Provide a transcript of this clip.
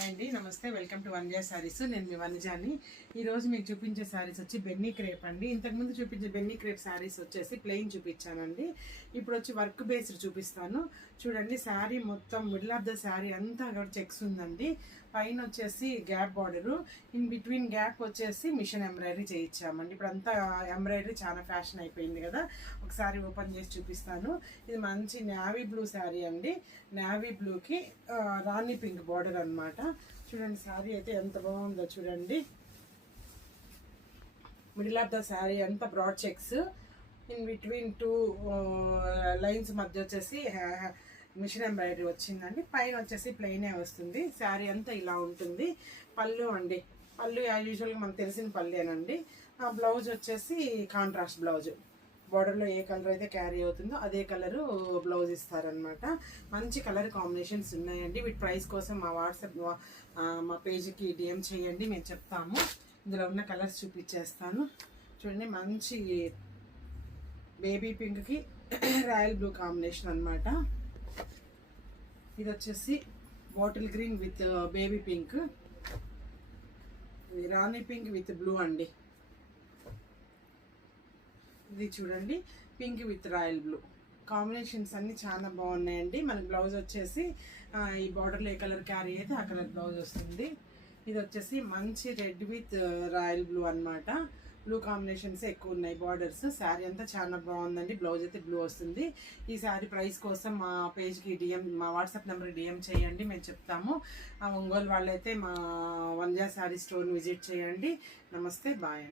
Hi అండి, నమస్తే. Welcome to Vanaja sarees. నేను మీ వనజాని. ఈరోజు మీకు చూపించే శారీస్ వచ్చి బెన్నీ క్రేప్ అండి. ఇంతకుముందు చూపించే బెన్నీ క్రేప్ శారీస్ వచ్చేసి ప్లెయిన్ చూపించానండి. ఇప్పుడు వచ్చి వర్క్ బేస్డ్ చూపిస్తాను. చూడండి, శారీ మొత్తం మిడిల్ ఆఫ్ ద శారీ అంతా అక్కడ చెక్స్ ఉందండి. పైన వచ్చేసి gap border, in between gap వచ్చేసి మిషన్ ఎంబ్రాయిడరీ చేయించామండి. ఇప్పుడు అంతా ఎంబ్రాయిడరీ చాలా ఫ్యాషన్ అయిపోయింది కదా. ఒకసారి ఓపెన్ చేసి చూపిస్తాను. ఇది మంచి నేవీ బ్లూ శారీ అండి. నేవీ బ్లూకి రాణి పింక్ బార్డర్ అనమాట. చూడండి, శారీ అయితే ఎంత బాగుందో చూడండి. మిడిల్ ఆఫ్ ద శారీ అంతా broad checks, in between two lines మధ్య వచ్చేసి మిషన్ ఎంబ్రాయిడరీ వచ్చిందండి. పైన వచ్చేసి ప్లెయినే వస్తుంది. శారీ అంతా ఇలా ఉంటుంది. పళ్ళు అండి, పళ్ళు యూజువల్గా మనకు తెలిసిన పళ్ళేనండి. ఆ బ్లౌజ్ వచ్చేసి కాంట్రాస్ట్ బ్లౌజ్. బార్డర్లో ఏ కలర్ అయితే క్యారీ అవుతుందో అదే కలరు బ్లౌజ్ ఇస్తారనమాట. మంచి కలర్ కాంబినేషన్స్ ఉన్నాయండి. వీటి ప్రైస్ కోసం మా వాట్సాప్ మా పేజ్కి డిఎం చేయండి, మేము చెప్తాము. ఇందులో ఉన్న కలర్స్ చూపించేస్తాను. చూడండి, మంచి బేబీ పింక్కి రాయల్ బ్లూ కాంబినేషన్ అనమాట. ఇది వచ్చేసి bottle green with baby pink, Rani pink with blue అండి. ఇది చూడండి, pink with royal blue combinations అన్ని చాలా బాగున్నాయండి. మనకి బ్లౌజ్ వచ్చేసి ఈ బార్డర్లో ఏ కలర్ క్యారీ అయితే ఆ కలర్ బ్లౌజ్ వస్తుంది. ఇది వచ్చేసి మంచి రెడ్ విత్ రాయల్ బ్లూ అనమాట. బ్లూ కాంబినేషన్స్ ఎక్కువ ఉన్నాయి బార్డర్స్. శారీ అంతా చాలా బాగుందండి. బ్లౌజ్ అయితే బ్లూ వస్తుంది. ఈ శారీ ప్రైస్ కోసం మా పేజ్కి డిఎం, మా వాట్సాప్ నెంబర్కి డిఎం చేయండి, మేము చెప్తాము. ఒంగోలు వాళ్ళైతే మా వన్జా శారీ స్టోర్ని విజిట్ చేయండి. నమస్తే, బాయ్.